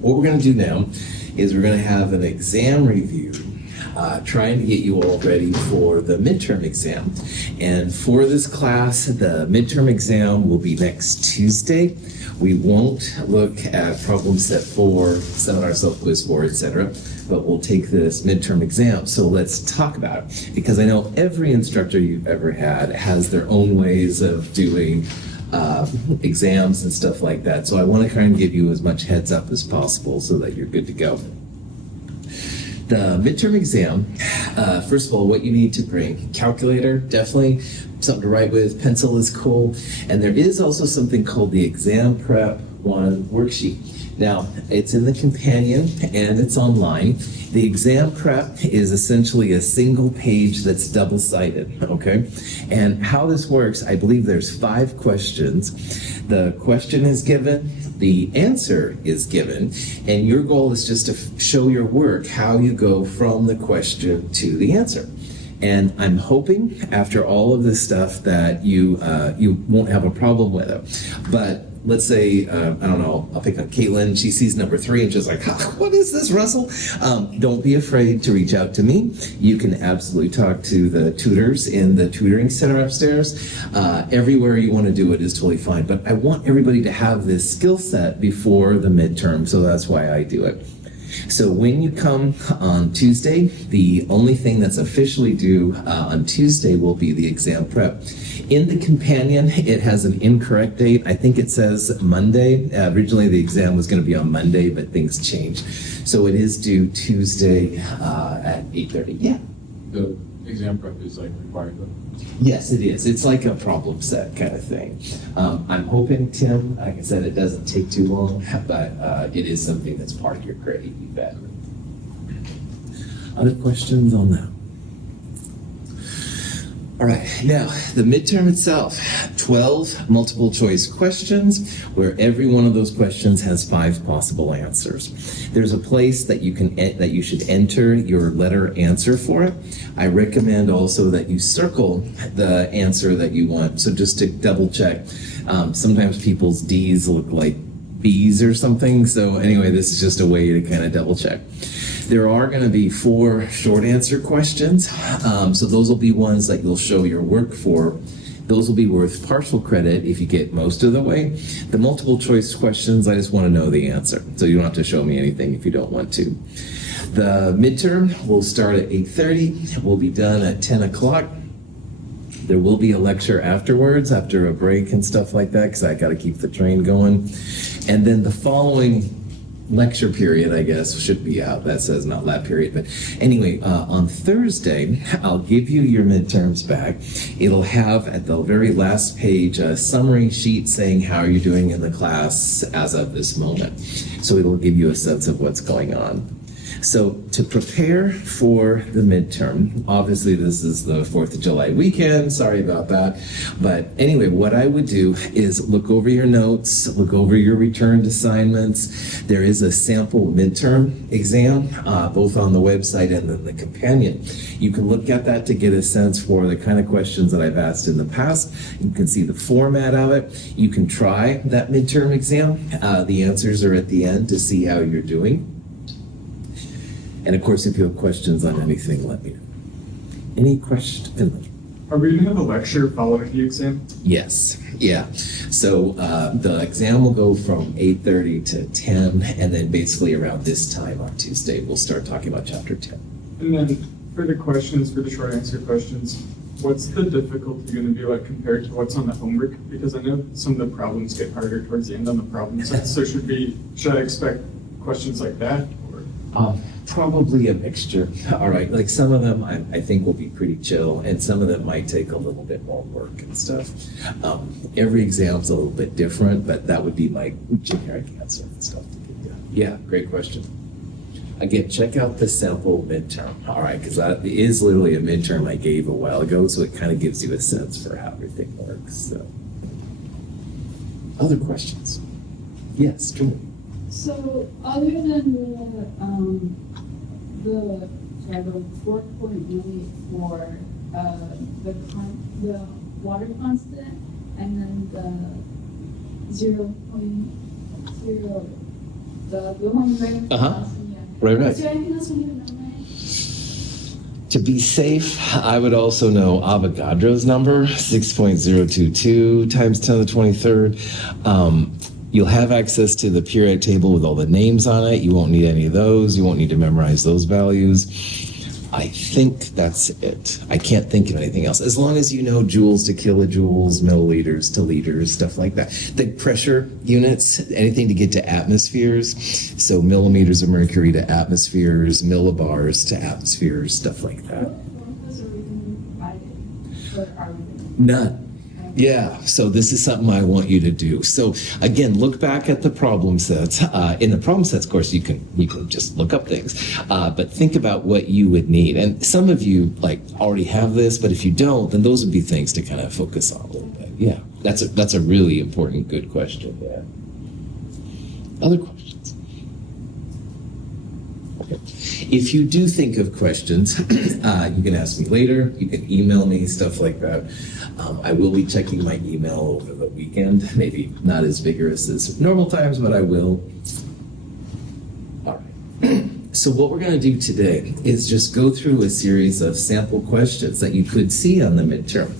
what we're going to do now is we're going to have an exam review, trying to get you all ready for the midterm exam. And for this class, the midterm exam will be next Tuesday. We won't look at problem set 4, seminar self-quiz 4, etc., but we'll take this midterm exam. So let's talk about it, because I know every instructor you've ever had has their own ways of doing exams and stuff like that. So I want to kind of give you as much heads up as possible so that you're good to go. The midterm exam, first of all, what you need to bring: calculator, definitely something to write with, pencil is cool, and there is also something called the Exam Prep 1 worksheet. Now, it's in the companion and it's online. The exam prep is essentially a single page that's double-sided, okay? And how this works, I believe there's 5 questions. The question is given, the answer is given, and your goal is just to show your work, how you go from the question to the answer. And I'm hoping after all of this stuff that you won't have a problem with it. But let's say, I don't know, I'll pick on Caitlin. She sees number 3 and she's like, what is this, Russell? Don't be afraid to reach out to me. You can absolutely talk to the tutors in the tutoring center upstairs. Everywhere you want to do it is totally fine. But I want everybody to have this skill set before the midterm, so that's why I do it. So when you come on Tuesday, the only thing that's officially due on Tuesday will be the exam prep. In the companion, it has an incorrect date. I think it says Monday. Originally, the exam was going to be on Monday, but things changed. So it is due Tuesday at 8:30. Yeah. The exam prep is like required though? Yes, it is. It's like a problem set kind of thing. I'm hoping, Tim, like I said, it doesn't take too long, but it is something that's part of your grade, you bet. Other questions on that? All right, now the midterm itself, 12 multiple choice questions where every one of those questions has 5 possible answers. There's a place that you should enter your letter answer for it. I recommend also that you circle the answer that you want. So just to double check, sometimes people's D's look like B's or something. So anyway, this is just a way to kind of double check. There are going to be 4 short answer questions. So those will be ones that you'll show your work for. Those will be worth partial credit if you get most of the way. The multiple choice questions, I just want to know the answer. So you don't have to show me anything if you don't want to. The midterm will start at 8:30. We'll be done at 10 o'clock. There will be a lecture afterwards, after a break and stuff like that, because I got to keep the train going. And then the following lecture period, I guess, should be out. That says not lab period. But anyway, on Thursday, I'll give you your midterms back. It'll have at the very last page a summary sheet saying how you're doing in the class as of this moment. So it'll give you a sense of what's going on. So to prepare for the midterm, obviously this is the 4th of July weekend, sorry about that. But anyway, what I would do is look over your notes, look over your returned assignments. There is a sample midterm exam, both on the website and then the companion. You can look at that to get a sense for the kind of questions that I've asked in the past. You can see the format of it. You can try that midterm exam. The answers are at the end to see how you're doing. And of course, if you have questions on anything, let me know. Any questions? Are we going to have a lecture following the exam? Yes, yeah. So the exam will go from 8:30 to 10, and then basically around this time on Tuesday, we'll start talking about chapter 10. And then for the questions, for the short answer questions, what's the difficulty going to be like compared to what's on the homework? Because I know some of the problems get harder towards the end on the problem set. So should I expect questions like that? Or? Probably a mixture. All right, like some of them I think will be pretty chill, and some of them might take a little bit more work and stuff. Every exam's a little bit different, but that would be my generic answer and stuff to get done. Yeah, great question. Again, check out the sample midterm. All right, because that is literally a midterm I gave a while ago, so it kind of gives you a sense for how everything works. So, other questions? Yes, Julie. So other than the 4.8 for the water constant, and then the 0.0 the one right? Uh-huh. Yeah. Right. Is there anything else we need to know? To be safe, I would also know Avogadro's number, 6.022 times 10 to the 23rd. You'll have access to the periodic table with all the names on it. You won't need any of those. You won't need to memorize those values. I think that's it. I can't think of anything else. As long as you know joules to kilojoules, milliliters to liters, stuff like that. The pressure units, anything to get to atmospheres. So millimeters of mercury to atmospheres, millibars to atmospheres, stuff like that. What formulas are we going to provide? Or are we going None. Yeah, so this is something I want you to do. So again, look back at the problem sets. In the problem sets course, you can just look up things, but think about what you would need. And some of you like already have this, but if you don't, then those would be things to kind of focus on a little bit. Yeah, that's a really important, good question. Yeah. Other questions? Okay. If you do think of questions, you can ask me later. You can email me, stuff like that. I will be checking my email over the weekend. Maybe not as vigorous as normal times, but I will. All right. So what we're going to do today is just go through a series of sample questions that you could see on the midterm.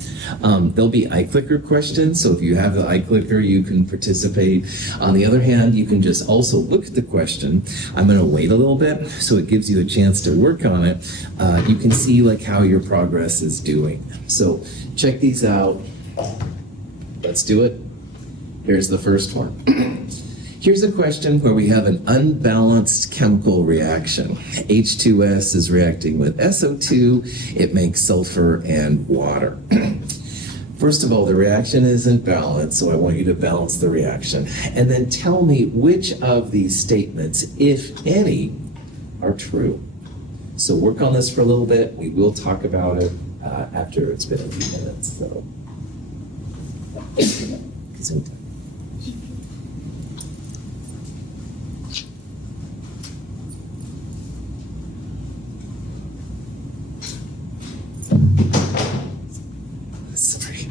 There'll be iClicker questions, so if you have the iClicker, you can participate. On the other hand, you can just also look at the question. I'm going to wait a little bit, so it gives you a chance to work on it. You can see like how your progress is doing. So check these out. Let's do it. Here's the first one. Here's a question where we have an unbalanced chemical reaction. H2S is reacting with SO2. It makes sulfur and water. First of all, the reaction isn't balanced, so I want you to balance the reaction. And then tell me which of these statements, if any, are true. So work on this for a little bit. We will talk about it after it's been a few minutes. So. Sorry.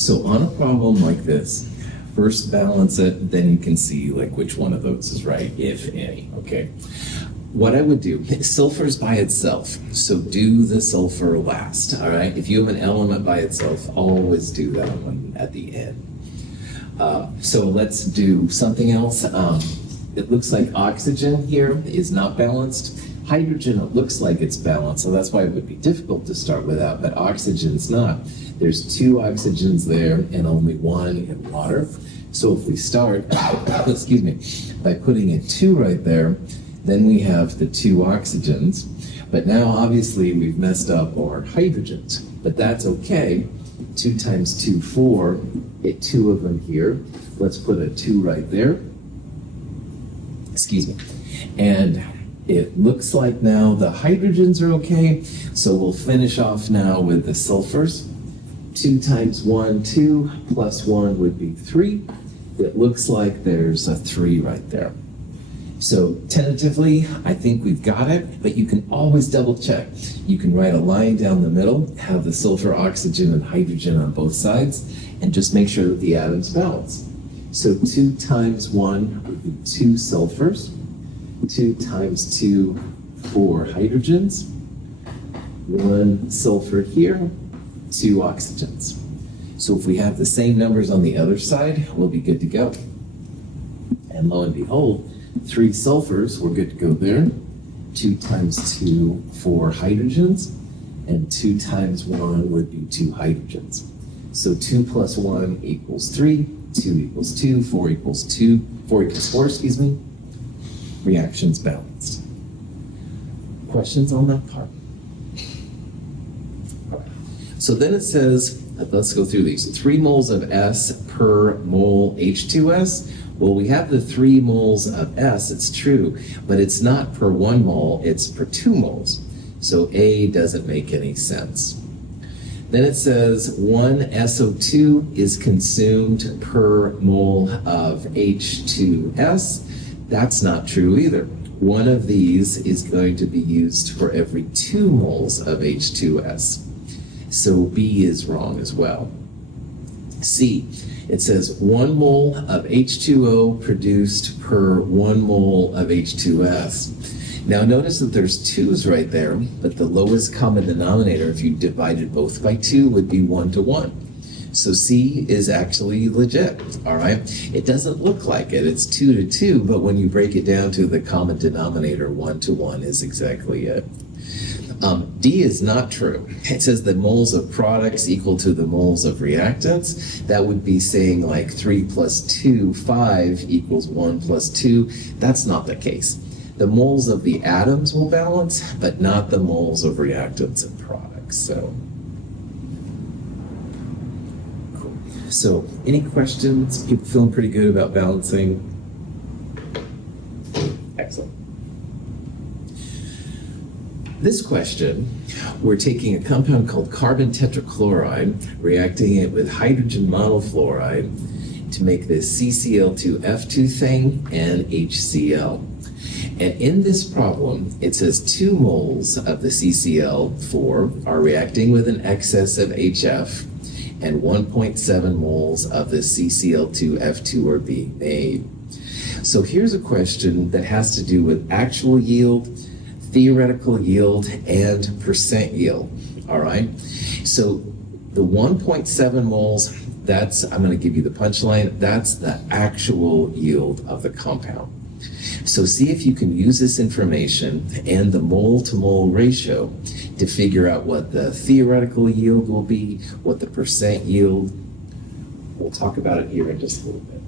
So on a problem like this, first balance it, then you can see like which one of those is right, if any, okay? What I would do, sulfur's by itself, so do the sulfur last, all right? If you have an element by itself, always do that one at the end. So let's do something else. It looks like oxygen here is not balanced. Hydrogen, it looks like it's balanced, so that's why it would be difficult to start with that, but oxygen's not. There's 2 oxygens there and only 1 in water. So if we start, excuse me, by putting a 2 right there, then we have the 2 oxygens. But now obviously we've messed up our hydrogens, but that's okay. 2 times 2, 4, get 2 of them here. Let's put a 2 right there. Excuse me. And it looks like now the hydrogens are okay, so we'll finish off now with the sulfurs. 2 times 1, 2, plus 1 would be 3. It looks like there's a 3 right there. So tentatively, I think we've got it, but you can always double check. You can write a line down the middle, have the sulfur, oxygen, and hydrogen on both sides, and just make sure that the atoms balance. So 2 times 1 would be 2 sulfurs. 2 times 2, 4 hydrogens. 1 sulfur here, 2 oxygens. So if we have the same numbers on the other side, we'll be good to go. And lo and behold, 3 sulfurs, we're good to go there. 2 times 2, 4 hydrogens. And 2 times 1 would be 2 hydrogens. So 2 plus 1 equals 3, 2 equals 2, 4 equals 2, 4 equals 4, excuse me. Reactions balanced. Questions on that part? So then it says, let's go through these. 3 moles of S per mole H2S. Well, we have the 3 moles of S, it's true, but it's not per 1 mole, it's per 2 moles. So A doesn't make any sense. Then it says 1 SO2 is consumed per mole of H2S. That's not true either. One of these is going to be used for every 2 moles of H2S. So B is wrong as well. C, it says 1 mole of H2O produced per 1 mole of H2S. Now notice that there's 2's right there, but the lowest common denominator, if you divided both by 2, would be 1 to 1. So C is actually legit, all right? It doesn't look like it, it's 2 to 2, but when you break it down to the common denominator, 1 to 1 is exactly it. D is not true. It says the moles of products equal to the moles of reactants. That would be saying like 3 plus 2, 5 equals 1 plus 2. That's not the case. The moles of the atoms will balance, but not the moles of reactants and products. So, cool. So, any questions? People feeling pretty good about balancing? Excellent. This question, we're taking a compound called carbon tetrachloride, reacting it with hydrogen monofluoride to make this CCl2F2 thing and HCl. And in this problem, it says 2 moles of the CCl4 are reacting with an excess of HF, and 1.7 moles of the CCl2F2 are being made. So here's a question that has to do with actual yield, theoretical yield, and percent yield, all right? So the 1.7 moles, I'm gonna give you the punchline, that's the actual yield of the compound. So see if you can use this information and the mole-to-mole ratio to figure out what the theoretical yield will be, what the percent yield. We'll talk about it here in just a little bit.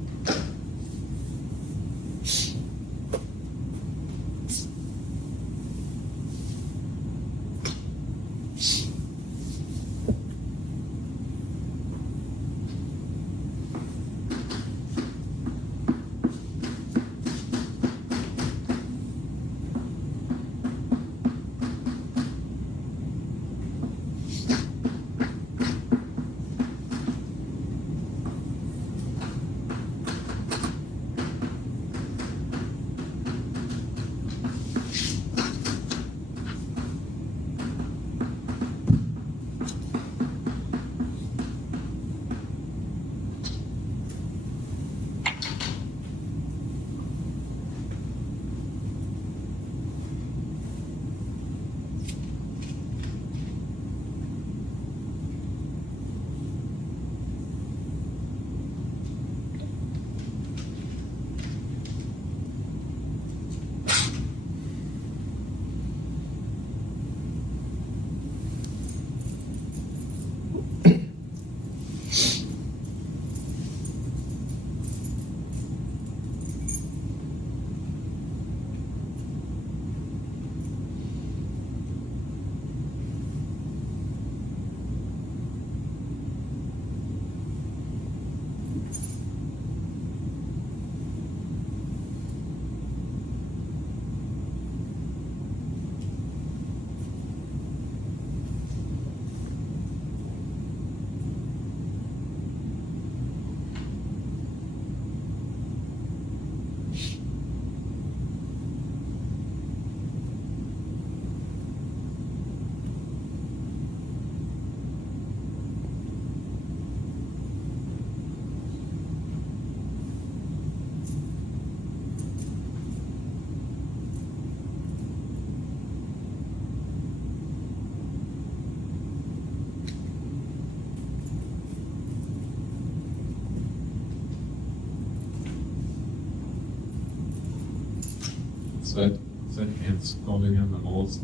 Is that ants calling in the moles?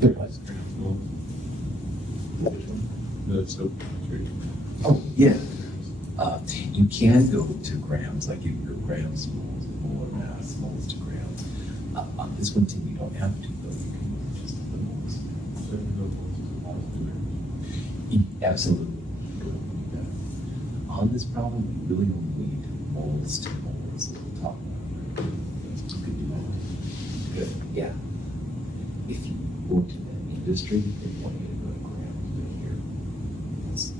There was. Grams moles? The soap tree. Oh, yeah. You can go to grams, like you can go grams, moles, molar mass, moles to grams. On this one, Tim, you don't have to, though. You can go just the moles. So you can go moles to moles to grams. Absolutely. On this problem, we really only need moles to moles at the top. You could do that. Good. Yeah. If you worked in that industry, they want you to go to grams down here. That's-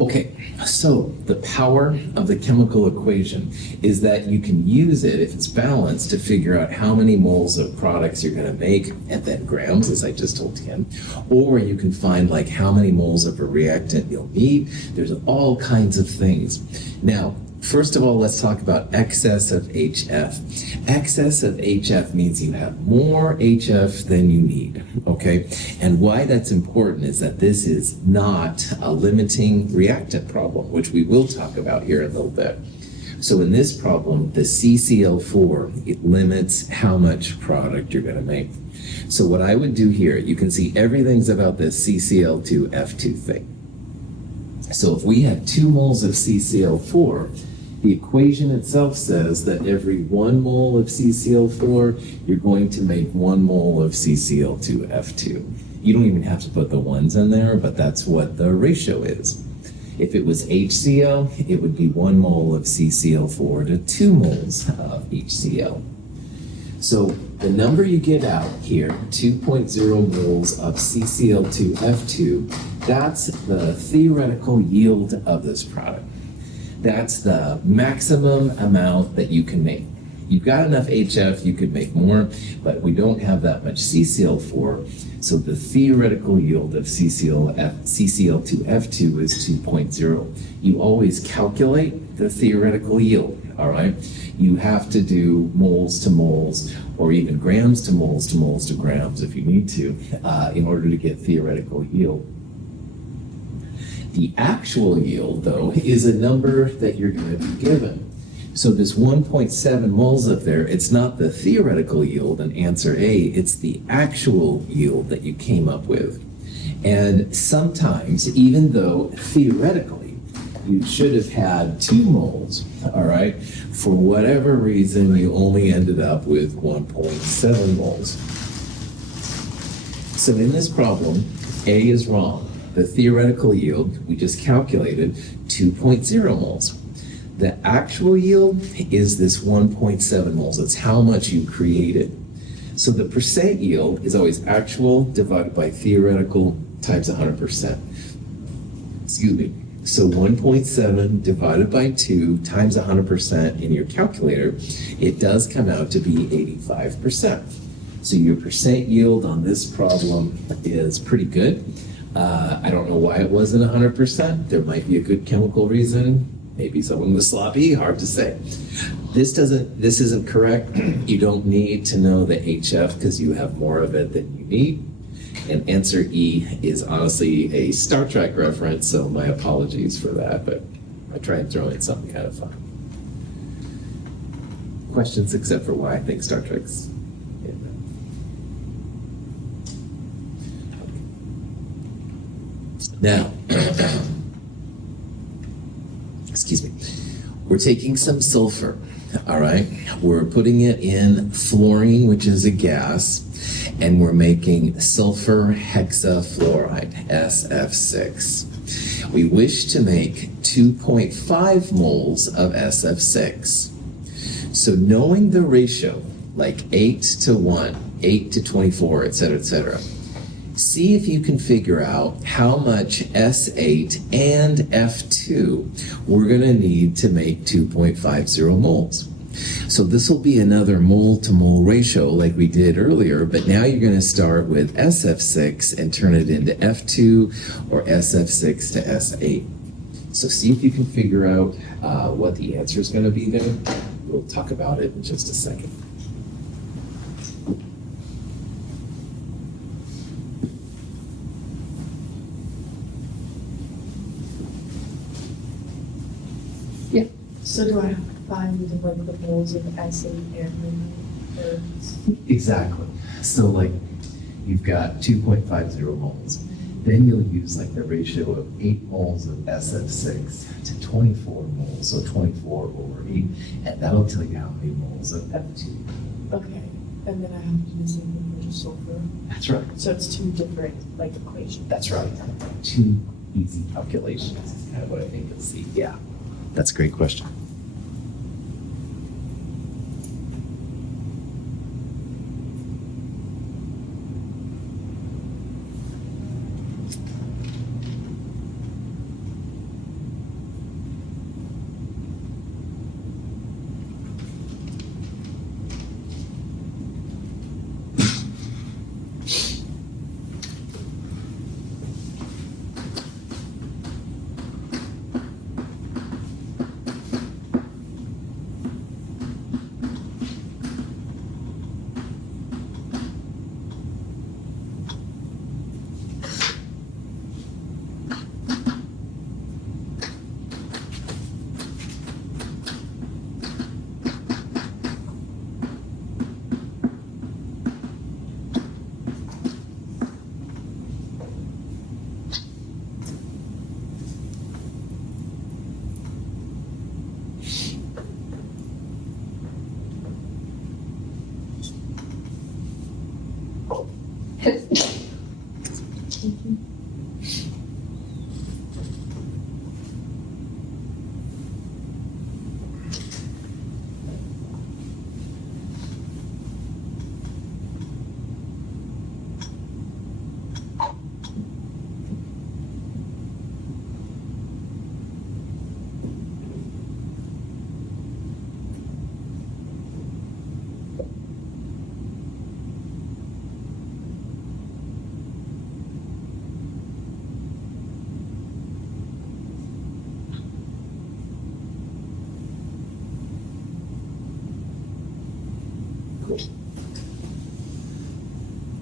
Okay, so the power of the chemical equation is that you can use it, if it's balanced, to figure out how many moles of products you're going to make, and then grams, as I just told Ken, or you can find like how many moles of a reactant you'll need. There's all kinds of things. Now, first of all, let's talk about excess of HF. Excess of HF means you have more HF than you need, okay? And why that's important is that this is not a limiting reactant problem, which we will talk about here in a little bit. So in this problem, the CCl4, it limits how much product you're gonna make. So what I would do here, you can see everything's about this CCl2F2 thing. So if we have 2 moles of CCl4, the equation itself says that every 1 mole of CCl4, you're going to make 1 mole of CCl2F2. You don't even have to put the ones in there, but that's what the ratio is. If it was HCl, it would be 1 mole of CCl4 to 2 moles of HCl. So the number you get out here, 2.0 moles of CCl2F2, that's the theoretical yield of this product. That's the maximum amount that you can make. You've got enough HF, you could make more, but we don't have that much CCl4, so the theoretical yield of CCl2F2 is 2.0. You always calculate the theoretical yield, all right? You have to do moles to moles, or even grams to moles to grams if you need to, in order to get theoretical yield. The actual yield, though, is a number that you're going to be given. So this 1.7 moles up there, it's not the theoretical yield in answer A, it's the actual yield that you came up with. And sometimes, even though theoretically you should have had 2 moles, all right, for whatever reason you only ended up with 1.7 moles. So in this problem, A is wrong. The theoretical yield, we just calculated 2.0 moles. The actual yield is this 1.7 moles. It's how much you created. So the percent yield is always actual divided by theoretical times 100%. Excuse me. So 1.7 divided by 2 times 100% in your calculator, it does come out to be 85%. So your percent yield on this problem is pretty good. I don't know why it wasn't 100%. There might be a good chemical reason. Maybe someone was sloppy, hard to say. This isn't correct. You don't need to know the HF because you have more of it than you need. And answer E is honestly a Star Trek reference, so my apologies for that, but I tried and throw in something kind of fun. Questions except for why I think Star Trek's in that. Now, excuse me, we're taking some sulfur, all right? We're putting it in fluorine, which is a gas, and we're making sulfur hexafluoride, SF6. We wish to make 2.5 moles of SF6. So knowing the ratio, like 8 to 1, 8 to 24, et cetera, see if you can figure out how much S8 and F2 we're going to need to make 2.50 moles. So this will be another mole to mole ratio like we did earlier, but now you're going to start with SF6 and turn it into F2 or SF6 to S8. So see if you can figure out what the answer is going to be there. We'll talk about it in just a second. So do I have to find like the moles of S and M or? Exactly. So like, you've got 2.50 moles. Then you'll use like the ratio of 8 moles of SF6 to 24 moles, so 24 over 8, and that'll tell you how many moles of F2. Okay, and then I have to do the same thing for the sulfur. That's right. So it's two different like equations. That's right. 2 easy calculations is kind of what I think you'll see. Yeah, that's a great question.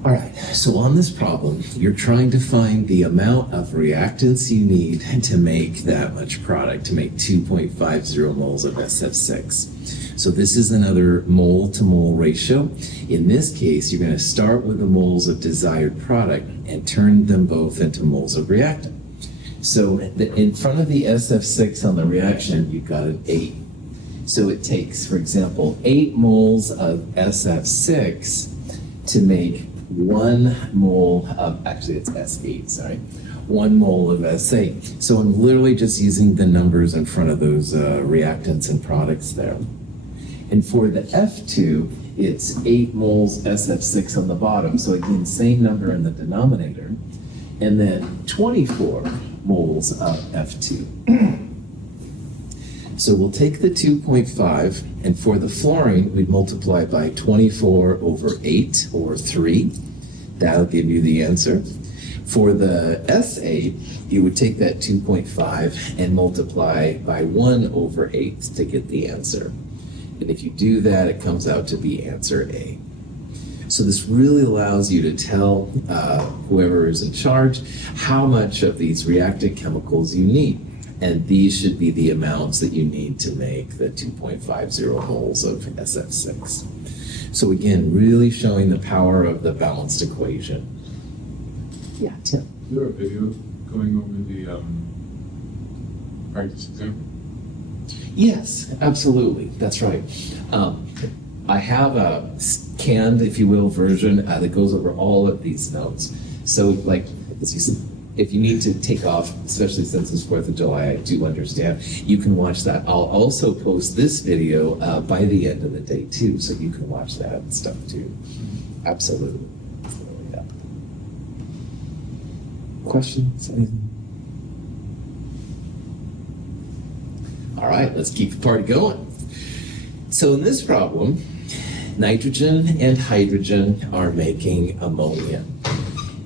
All right, so on this problem, you're trying to find the amount of reactants you need to make that much product, to make 2.50 moles of SF6. So this is another mole to mole ratio. In this case, you're going to start with the moles of desired product and turn them both into moles of reactant. So in front of the SF6 on the reaction, you've got an 8. So it takes, for example, 8 moles of SF6 to make 1 mole of, actually it's S8, sorry, 1 mole of S8. So I'm literally just using the numbers in front of those reactants and products there. And for the F2, it's 8 moles SF6 on the bottom. So again, same number in the denominator. And then 24 moles of F2. So we'll take the 2.5, and for the fluorine, we'd multiply by 24 over 8, or 3. That'll give you the answer. For the S8, you would take that 2.5 and multiply by 1 over 8 to get the answer. And if you do that, it comes out to be answer A. So this really allows you to tell whoever is in charge how much of these reactant chemicals you need. And these should be the amounts that you need to make the 2.50 moles of SF6. So again, really showing the power of the balanced equation. Yeah, Tim. Is there a video going over the practice exam? Yes, absolutely. That's right. I have a scanned, if you will, version that goes over all of these notes. So like, as you said, if you need to take off, especially since it's 4th of July, I do understand, you can watch that. I'll also post this video by the end of the day too, so you can watch that and stuff too. Absolutely. So, yeah. Questions? Anything? All right, let's keep the party going. So in this problem, nitrogen and hydrogen are making ammonia.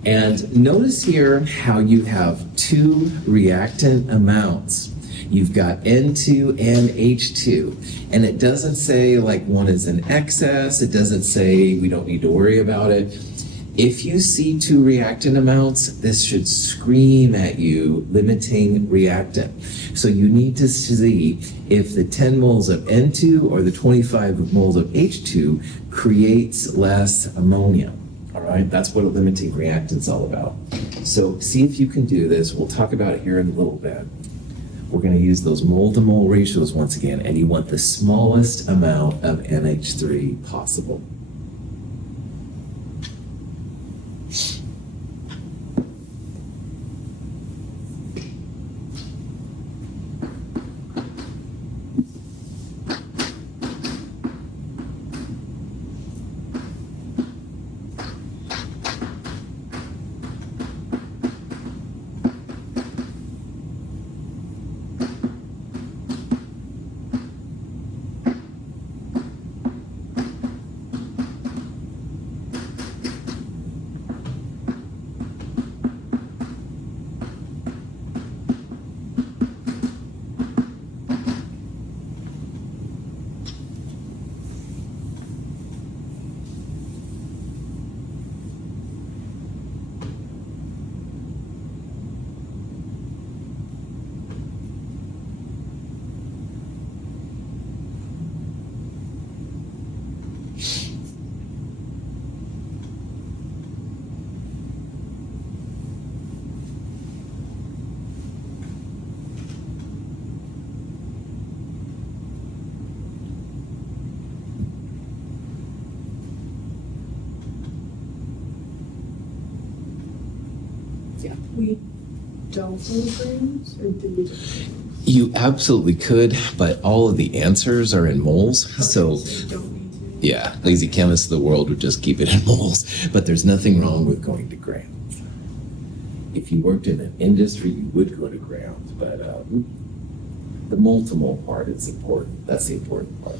And notice here how you have 2 reactant amounts. You've got N2 and H2. And it doesn't say like one is in excess. It doesn't say we don't need to worry about it. If you see two reactant amounts, this should scream at you limiting reactant. So you need to see if the 10 moles of N2 or the 25 moles of H2 creates less ammonia. All right, that's what a limiting reactant's all about. So see if you can do this. We'll talk about it here in a little bit. We're going to use those mole to mole ratios once again, and you want the smallest amount of NH3 possible. We don't go grams, or do we? You absolutely could, but all of the answers are in moles. So you don't need to. yeah, lazy chemists of the world would just keep it in moles, but there's nothing wrong with going to grams. If you worked in an industry, you would go to grams, but the mole to mole part is important. That's the important part.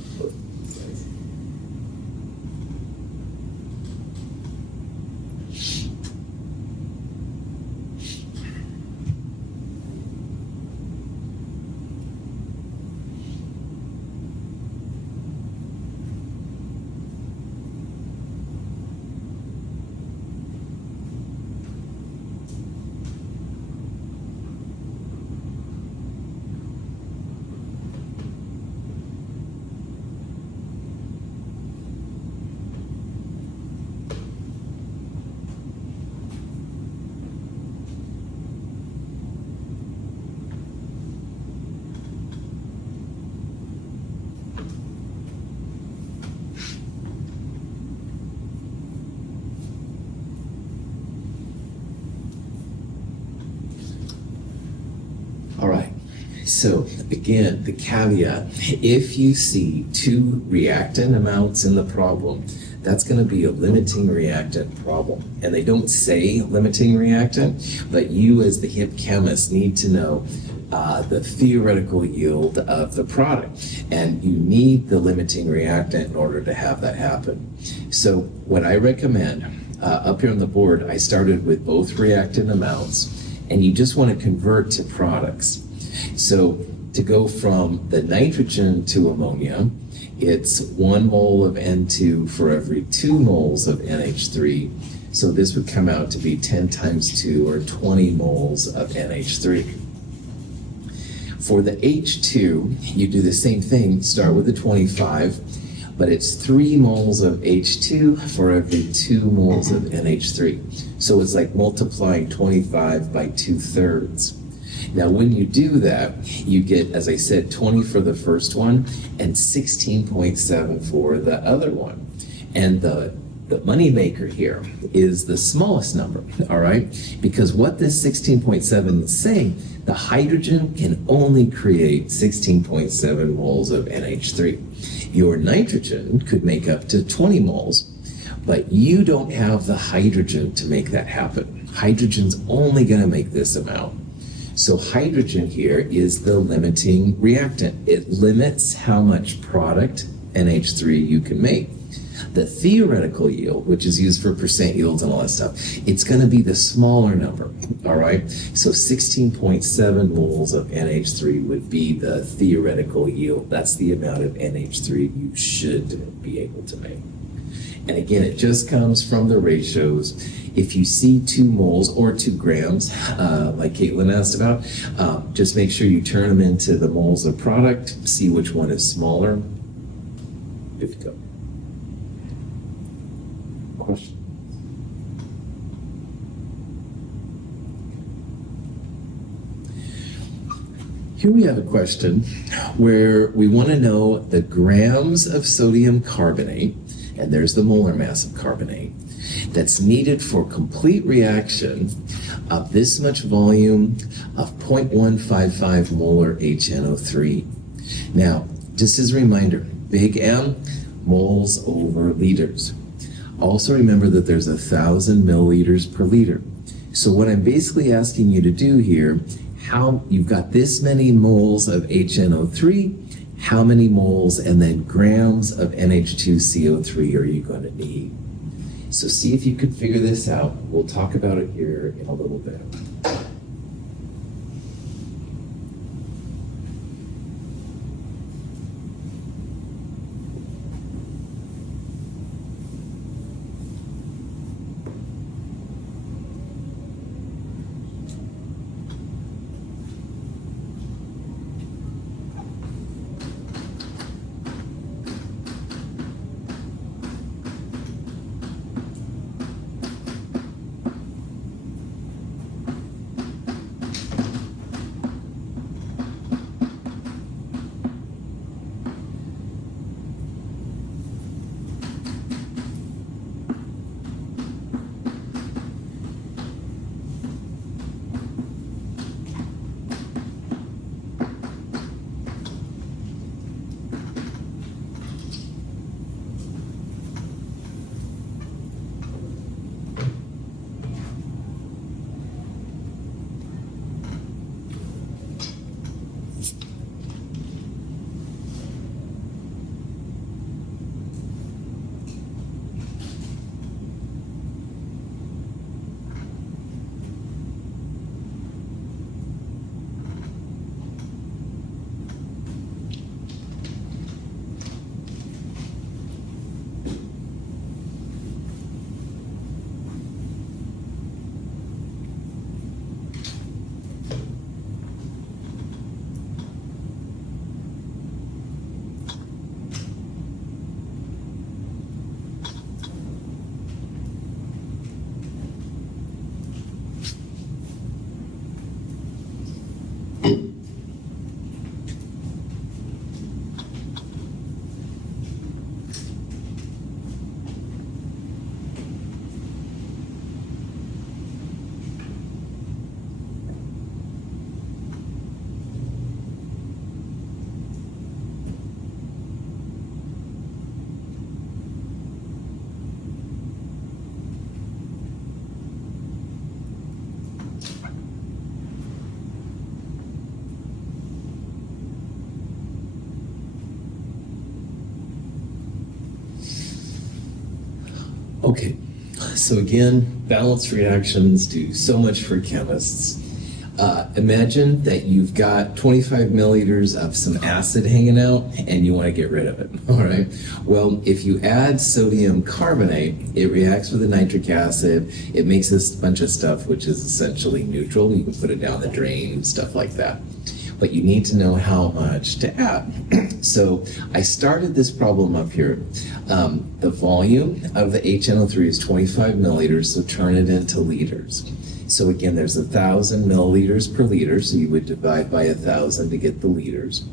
All right, so again, the caveat, if you see two reactant amounts in the problem, that's going to be a limiting reactant problem. And they don't say limiting reactant, but you as the hip chemist need to know the theoretical yield of the product. And you need the limiting reactant in order to have that happen. So what I recommend, up here on the board, I started with both reactant amounts, and you just want to convert to products. So to go from the nitrogen to ammonia, it's 1 mole of N2 for every 2 moles of NH3. So this would come out to be 10 times 2 or 20 moles of NH3. For the H2, you do the same thing, start with the 25, but it's 3 moles of H2 for every 2 moles of NH3. So it's like multiplying 25 by 2/3. Now, when you do that, you get, as I said, 20 for the first one and 16.7 for the other one. And the money maker here is the smallest number, all right? Because what this 16.7 is saying, the hydrogen can only create 16.7 moles of NH3. Your nitrogen could make up to 20 moles, but you don't have the hydrogen to make that happen. Hydrogen's only going to make this amount. So hydrogen here is the limiting reactant. It limits how much product, NH3, you can make. The theoretical yield, which is used for percent yields and all that stuff, it's going to be the smaller number, all right? So 16.7 moles of NH3 would be the theoretical yield. That's the amount of NH3 you should be able to make. And again, it just comes from the ratios. If you see 2 moles or 2 grams, like Caitlin asked about, just make sure you turn them into the moles of product, see which one is smaller. Good to go. Question? Here we have a question where we want to know the grams of sodium carbonate, and there's the molar mass of carbonate, that's needed for complete reaction of this much volume of 0.155 molar HNO3. Now, just as a reminder, big M, moles over liters. Also remember that there's 1,000 milliliters per liter. So what I'm basically asking you to do here, how you've got this many moles of HNO3, how many moles and then grams of NH2CO3 are you going to need? So see if you could figure this out. We'll talk about it here in a little bit. Okay, so again, balanced reactions do so much for chemists. Imagine that you've got 25 milliliters of some acid hanging out and you want to get rid of it, all right? Well, if you add sodium carbonate, it reacts with the nitric acid, it makes a bunch of stuff which is essentially neutral. You can put it down the drain, stuff like that. But you need to know how much to add. So I started this problem up here. The volume of the HNO3 is 25 milliliters, so turn it into liters. So again, there's 1,000 milliliters per liter, so you would divide by 1,000 to get the liters.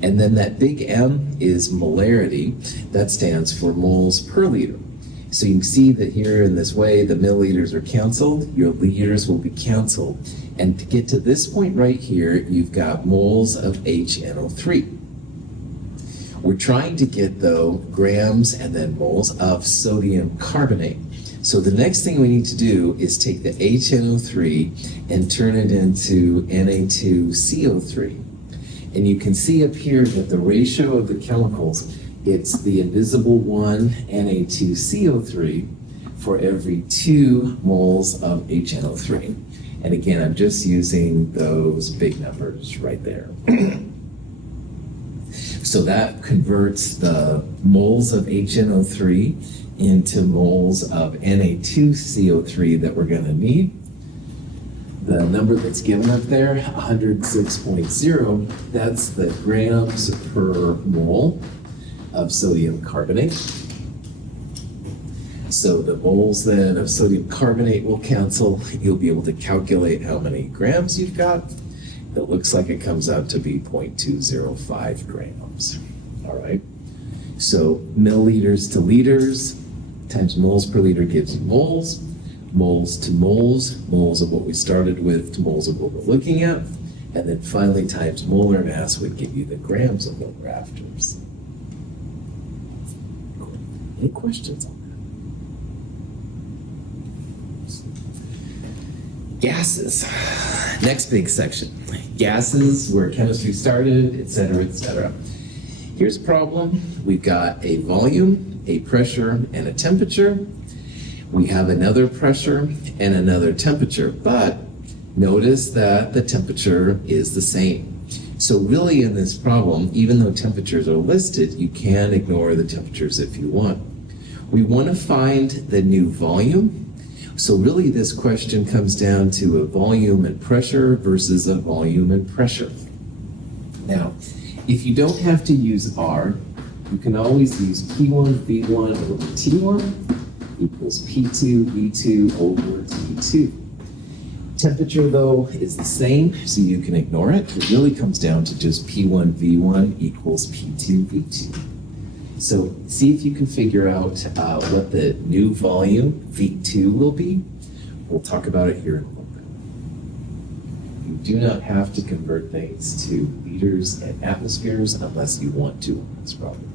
And then that big M is molarity. That stands for moles per liter. So you can see that here in this way, the milliliters are canceled, your liters will be canceled. And to get to this point right here, you've got moles of HNO3. We're trying to get, though, grams and then moles of sodium carbonate. So the next thing we need to do is take the HNO3 and turn it into Na2CO3. And you can see up here that the ratio of the chemicals, it's the invisible 1 Na2CO3 for every 2 moles of HNO3. And again, I'm just using those big numbers right there. So that converts the moles of HNO3 into moles of Na2CO3 that we're going to need. The number that's given up there, 106.0, that's the grams per mole of sodium carbonate. So the moles then of sodium carbonate will cancel. You'll be able to calculate how many grams you've got. It looks like it comes out to be 0.205 grams. All right. So milliliters to liters times moles per liter gives you moles. Moles to moles, moles of what we started with to moles of what we're looking at. And then finally times molar mass would give you the grams of what we're after. Any questions on that? Gases. Next big section. Gases, where chemistry started, et cetera, et cetera. Here's a problem. We've got a volume, a pressure, and a temperature. We have another pressure and another temperature, but notice that the temperature is the same. So really in this problem, even though temperatures are listed, you can ignore the temperatures if you want. We want to find the new volume. So really this question comes down to a volume and pressure versus a volume and pressure. Now, if you don't have to use R, you can always use P1 V1 over T1 equals P2 V2 over T2. Temperature, though, is the same, so you can ignore it. It really comes down to just P1 V1 equals P2 V2. So see if you can figure out what the new volume, V2, will be. We'll talk about it here in a little bit. You do not have to convert things to liters and atmospheres unless you want to on this problem.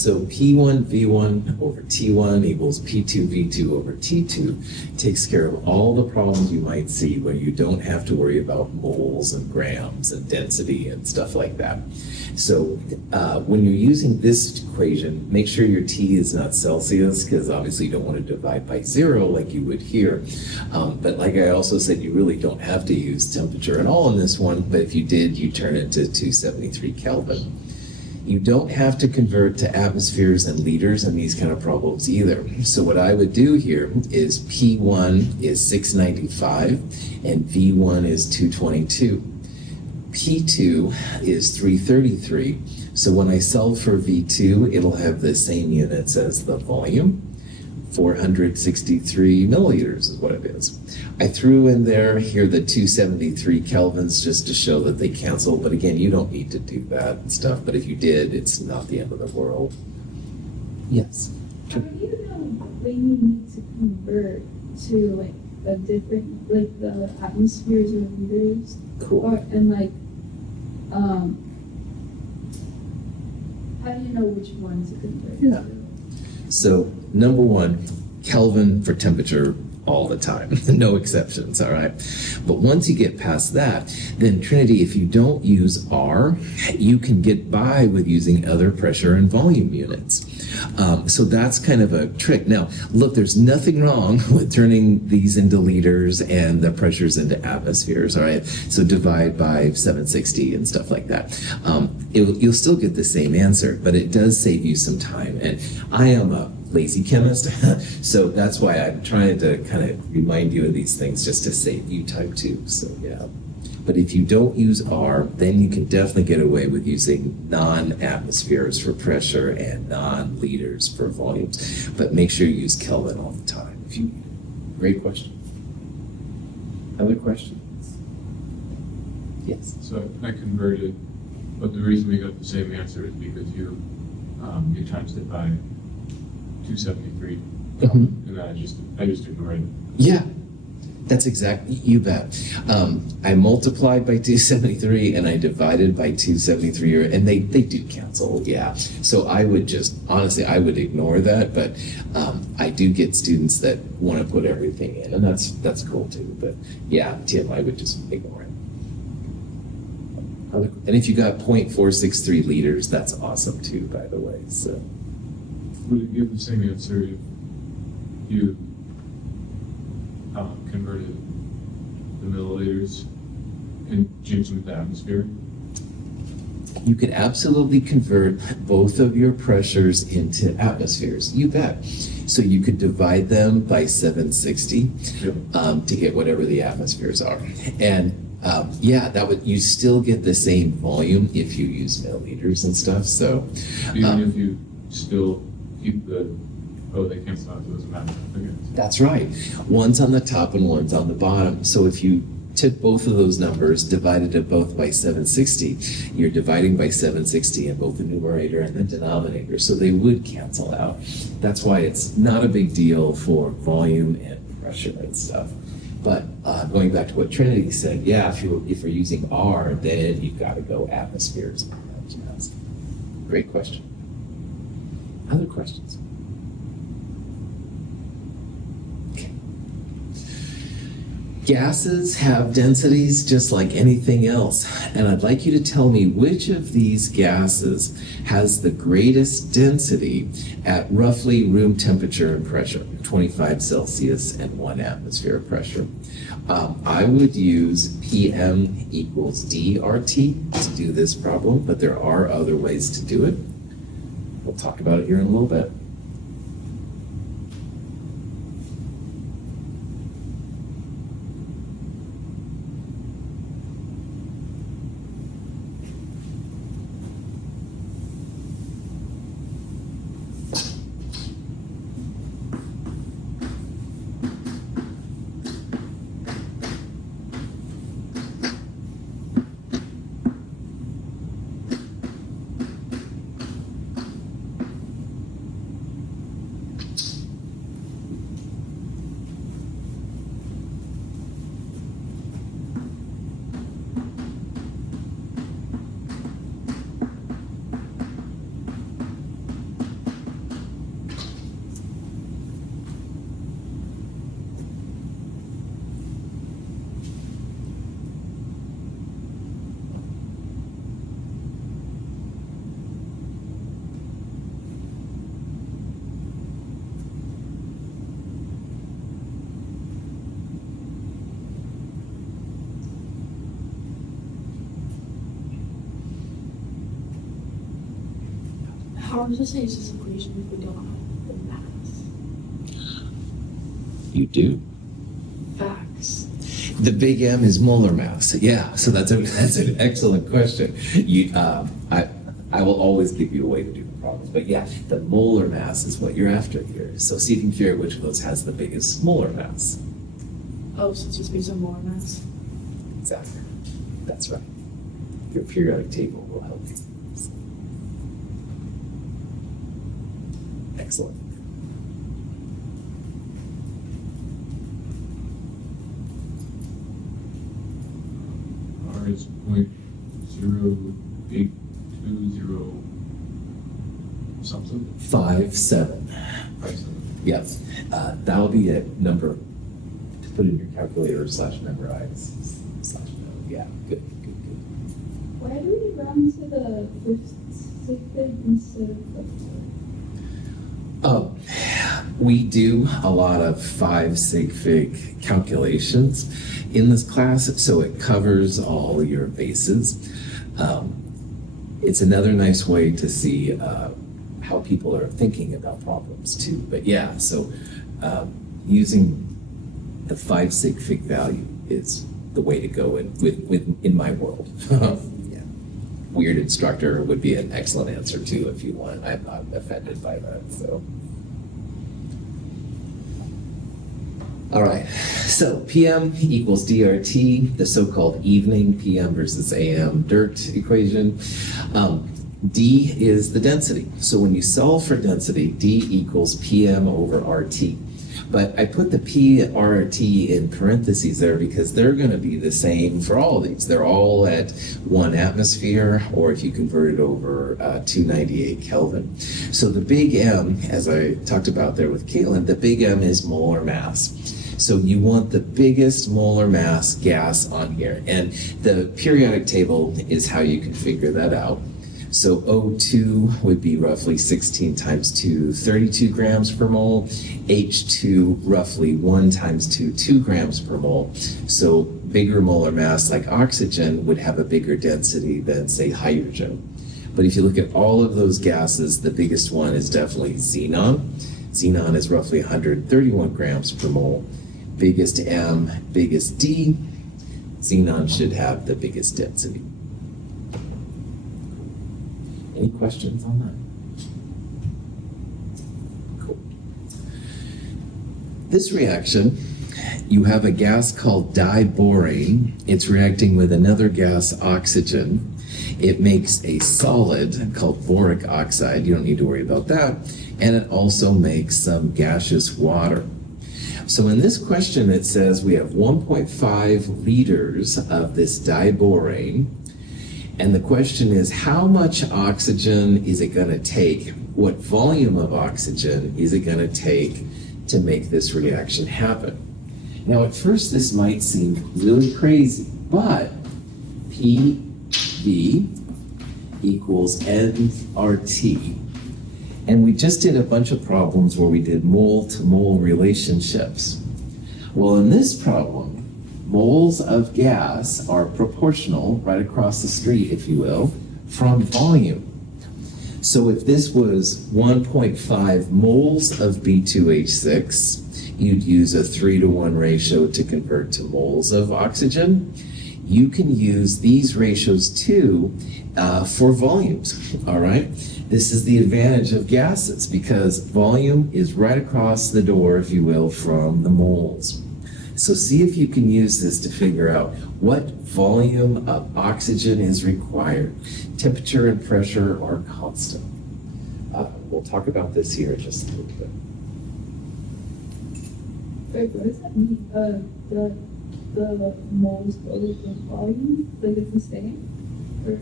So P1 V1 over T1 equals P2 V2 over T2 takes care of all the problems you might see where you don't have to worry about moles and grams and density and stuff like that. So when you're using this equation, make sure your T is not Celsius, because obviously you don't want to divide by 0 like you would here. But like I also said, you really don't have to use temperature at all in this one, but if you did, you turn it to 273 Kelvin. You don't have to convert to atmospheres and liters in these kind of problems either. So what I would do here is P1 is 695 and V1 is 222. P2 is 333. So when I solve for V2, it'll have the same units as the volume. 463 milliliters is what it is. I threw in there here the 273 kelvins just to show that they cancel, but again, you don't need to do that and stuff, but if you did, it's not the end of the world. Yes? How do you know when you need to convert to like a different, like the atmospheres or liters? Cool. Or, and like, how do you know which one to convert Yeah. to? So, number one, Kelvin for temperature all the time, no exceptions, all right? But once you get past that, then Trinity, if you don't use R, you can get by with using other pressure and volume units. So that's kind of a trick. Now, look, there's nothing wrong with turning these into liters and the pressures into atmospheres, all right? So divide by 760 and stuff like that. You'll still get the same answer, but it does save you some time. And I am a lazy chemist, so that's why I'm trying to kind of remind you of these things just to save you time too. So yeah. But if you don't use R, then you can definitely get away with using non-atmospheres for pressure and non-liters for volumes. But make sure you use Kelvin all the time if you need it. Great question. Other questions? Yes. So I converted, but the reason we got the same answer is because you times it by 273, Mhm. and then I just ignored it. Yeah, that's exactly, you bet. I multiplied by 273 and I divided by 273, and they do cancel, yeah. So I would just, honestly, I would ignore that, but I do get students that want to put everything in, and that's cool too. But yeah, Tim, I would just ignore it. And if you got 0.463 liters, that's awesome too, by the way, so. Would it give the same answer if you converted the milliliters and changed them to atmosphere? You could absolutely convert both of your pressures into atmospheres. You bet. So you could divide them by 760 Yep. to get whatever the atmospheres are. And yeah, you still get the same volume if you use milliliters and stuff. So Even if you still keep they cancel out, so it doesn't matter. Okay. that's right. One's on the top and one's on the bottom. So if you took both of those numbers, divided it both by 760, you're dividing by 760 in both the numerator and the denominator. So they would cancel out. That's why it's not a big deal for volume and pressure and stuff. But going back to what Trinity said, yeah, if you're using R, then you've got to go atmospheres. Great question. Other questions? Okay. Gases have densities just like anything else, and I'd like you to tell me which of these gases has the greatest density at roughly room temperature and pressure, 25 Celsius and 1 atmosphere of pressure. I would use PM equals DRT to do this problem, but there are other ways to do it. We'll talk about it here in a little bit. How does this use this equation if we don't have the mass? You do. Facts. The big M is molar mass. Yeah, so that's an excellent question. I will always give you a way to do the problems, but yeah, the molar mass is what you're after here. So see if you can figure out which of those has the biggest molar mass. Oh, so it's just based on molar mass? Exactly. That's right. Your periodic table will help you. Excellent. R is 0.0820 something. 5, 7. Yes. That'll be a number to put in your calculator / memorize / know. Yeah, good. Why do we run to the first sig fig instead of the fourth? We do a lot of 5 sig fig calculations in this class, so it covers all your bases. It's another nice way to see how people are thinking about problems too. But yeah, so using the 5 sig fig value is the way to go in my world. Yeah. Weird instructor would be an excellent answer too if you want. I'm not offended by that. So. All right, so PM equals DRT, the so-called evening PM versus AM dirt equation. D is the density. So when you solve for density, D equals PM over RT. But I put the P and RT in parentheses there because they're going to be the same for all of these. They're all at 1 atmosphere, or if you convert it over 298 Kelvin. So the big M, as I talked about there with Caitlin, the big M is molar mass. So you want the biggest molar mass gas on here. And the periodic table is how you can figure that out. So O2 would be roughly 16 times 2, 32 grams per mole. H2 roughly 1 times 2, 2 grams per mole. So bigger molar mass like oxygen would have a bigger density than, say, hydrogen. But if you look at all of those gases, the biggest one is definitely xenon. Xenon is roughly 131 grams per mole. Biggest M, biggest D. Xenon should have the biggest density. Any questions on that? Cool. This reaction, you have a gas called diborane. It's reacting with another gas, oxygen. It makes a solid called boric oxide. You don't need to worry about that. And it also makes some gaseous water. So in this question, it says we have 1.5 liters of this diborane. And the question is, how much oxygen is it going to take? What volume of oxygen is it going to take to make this reaction happen? Now, at first, this might seem really crazy, but PV equals nRT. And we just did a bunch of problems where we did mole-to-mole relationships. Well, in this problem, moles of gas are proportional, right across the street, if you will, from volume. So if this was 1.5 moles of B2H6, you'd use a 3-to-1 ratio to convert to moles of oxygen. You can use these ratios too for volumes, all right? This is the advantage of gases because volume is right across the door, if you will, from the moles. So see if you can use this to figure out what volume of oxygen is required. Temperature and pressure are constant. We'll talk about this here in just a little bit. Wait, what does that mean? The moles go with the volume? Like it's the same? Or?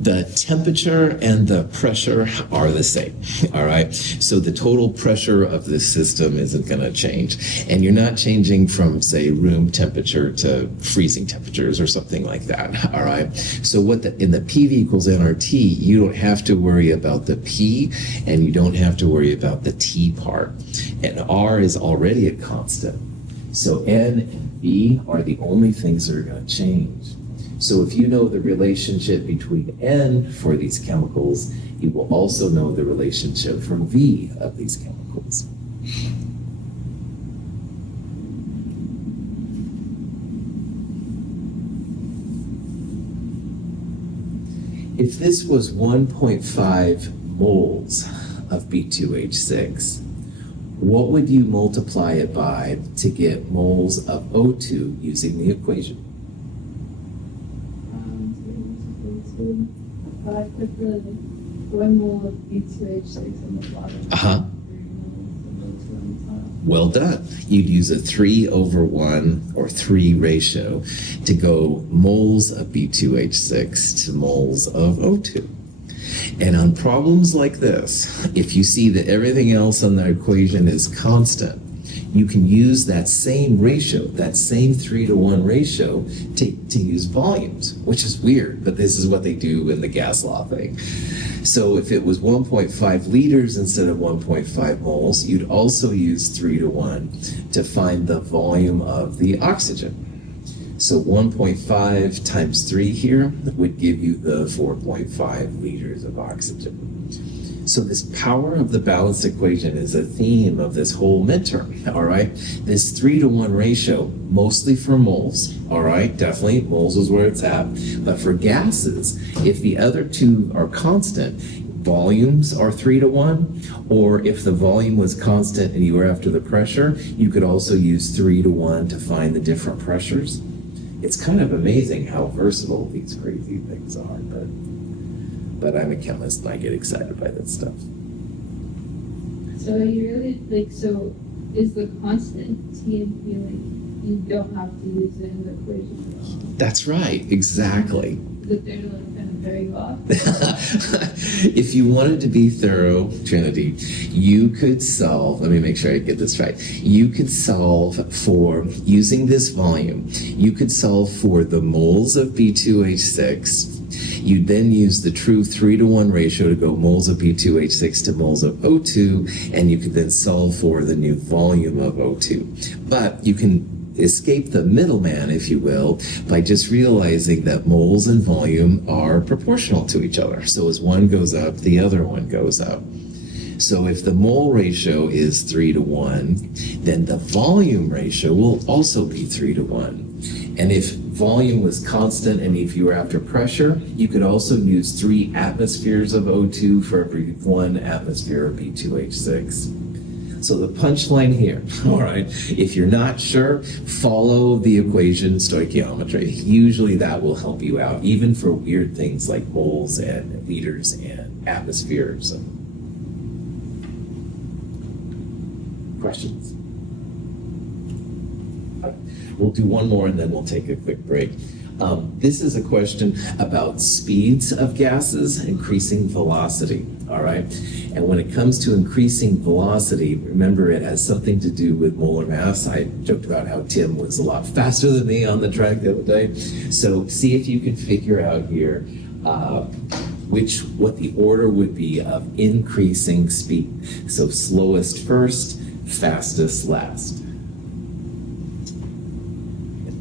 The temperature and the pressure are the same, all right? So the total pressure of this system isn't going to change. And you're not changing from, say, room temperature to freezing temperatures or something like that, all right? So in the PV equals nRT, you don't have to worry about the P and you don't have to worry about the T part. And R is already a constant. So N and B are the only things that are going to change. So if you know the relationship between N for these chemicals, you will also know the relationship for V of these chemicals. If this was 1.5 moles of B2H6, what would you multiply it by to get moles of O2 using the equation? I put the 1 mole of B2H6 on the bottom. Uh-huh. 3 moles of O2 on top. Well done. You'd use a 3/1 or 3 ratio to go moles of B2H6 to moles of O2. And on problems like this, if you see that everything else on the equation is constant, you can use that same ratio, that same 3/1 ratio to use volumes, which is weird, but this is what they do in the gas law thing. So if it was 1.5 liters instead of 1.5 moles, you'd also use 3/1 to find the volume of the oxygen. So 1.5 times 3 here would give you the 4.5 liters of oxygen. So this power of the balanced equation is a theme of this whole midterm, all right? This 3/1 ratio, mostly for moles, all right? Definitely, moles is where it's at. But for gases, if the other two are constant, volumes are 3/1, or if the volume was constant and you were after the pressure, you could also use 3/1 to find the different pressures. It's kind of amazing how versatile these crazy things are, but I'm a chemist and I get excited by that stuff. So you really, like, so is the constant T and P, like, you don't have to use it in the equation at all? That's right, exactly. That they're like kind of very off? If you wanted to be thorough, Trinity, you could solve, let me make sure I get this right. You could solve for, using this volume, you could solve for the moles of B2H6. You then use the true 3/1 ratio to go moles of B2H6 to moles of O2, and you could then solve for the new volume of O2. But you can escape the middleman, if you will, by just realizing that moles and volume are proportional to each other. So as one goes up, the other one goes up. So if the mole ratio is 3/1, then the volume ratio will also be 3/1. And if volume was constant and if you were after pressure, you could also use 3 atmospheres of O2 for every 1 atmosphere of B2H6. So the punchline here, all right, if you're not sure, follow the equation stoichiometry. Usually that will help you out, even for weird things like moles and liters and atmospheres. Questions? We'll do one more and then we'll take a quick break. This is a question about speeds of gases, increasing velocity, all right? And when it comes to increasing velocity, remember it has something to do with molar mass. I joked about how Tim was a lot faster than me on the track the other day. So see if you can figure out here what the order would be of increasing speed. So slowest first, fastest last.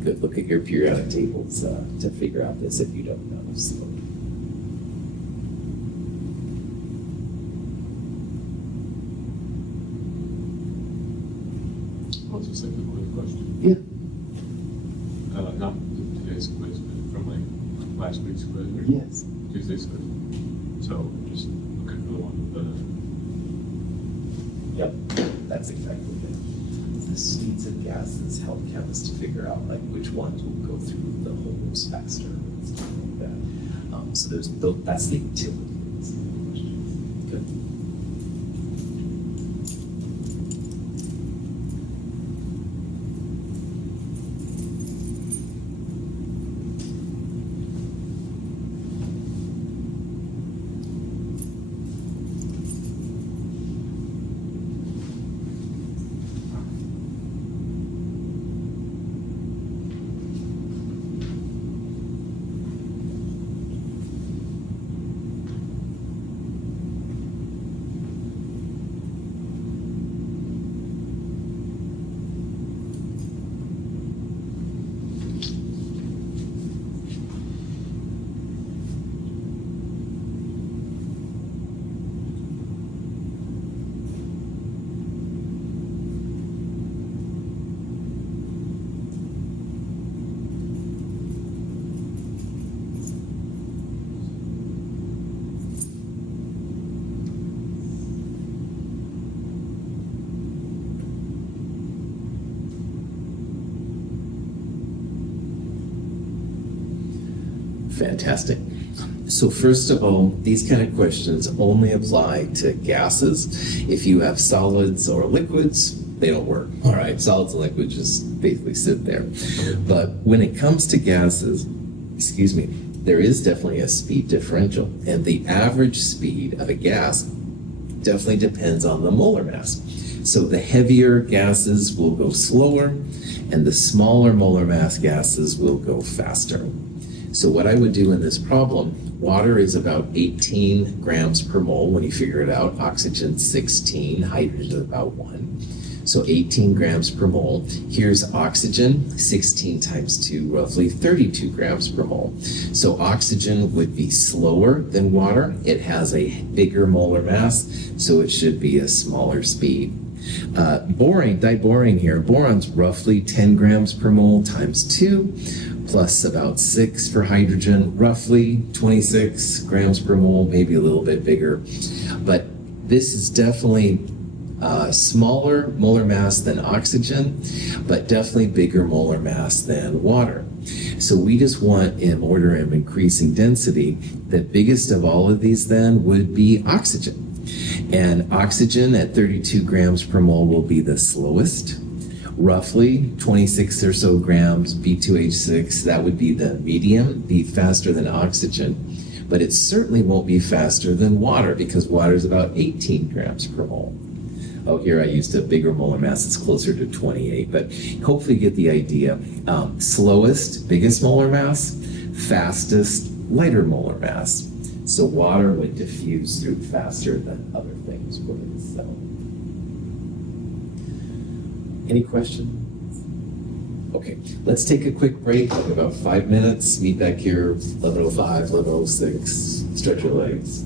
Good. Look at your periodic tables to figure out this if you don't know. So. I'll just like a quick question. Yeah. Not today's quiz, but from like last week's quiz or Yes. Tuesday's quiz. So just looking for the one with Yep. That's exactly it. The speeds of gases help chemists to figure out like which ones will go through the holes faster and stuff like that. So that's the utility. Good. Fantastic. So first of all, these kind of questions only apply to gases. If you have solids or liquids, they don't work. All right, solids and liquids just basically sit there. But when it comes to gases, there is definitely a speed differential, and the average speed of a gas definitely depends on the molar mass. So the heavier gases will go slower, and the smaller molar mass gases will go faster. So what I would do in this problem, water is about 18 grams per mole when you figure it out, oxygen 16, hydrogen about 1. So 18 grams per mole. Here's oxygen, 16 times 2, roughly 32 grams per mole. So oxygen would be slower than water. It has a bigger molar mass, so it should be a smaller speed. Diboron here. Boron's roughly 10 grams per mole times 2, plus about 6 for hydrogen, roughly 26 grams per mole, maybe a little bit bigger. But this is definitely smaller molar mass than oxygen, but definitely bigger molar mass than water. So we just want, in order of increasing density, the biggest of all of these then would be oxygen. And oxygen at 32 grams per mole will be the slowest. Roughly 26 or so grams, B2H6, that would be the medium, be faster than oxygen. But it certainly won't be faster than water, because water is about 18 grams per mole. Oh, here I used a bigger molar mass. It's closer to 28, but hopefully you get the idea. Slowest, biggest molar mass, fastest, lighter molar mass. So water would diffuse through faster than other things would. So, any questions? Okay, let's take a quick break, like about 5 minutes. Meet back here, 11:05, 11:06. Stretch your legs.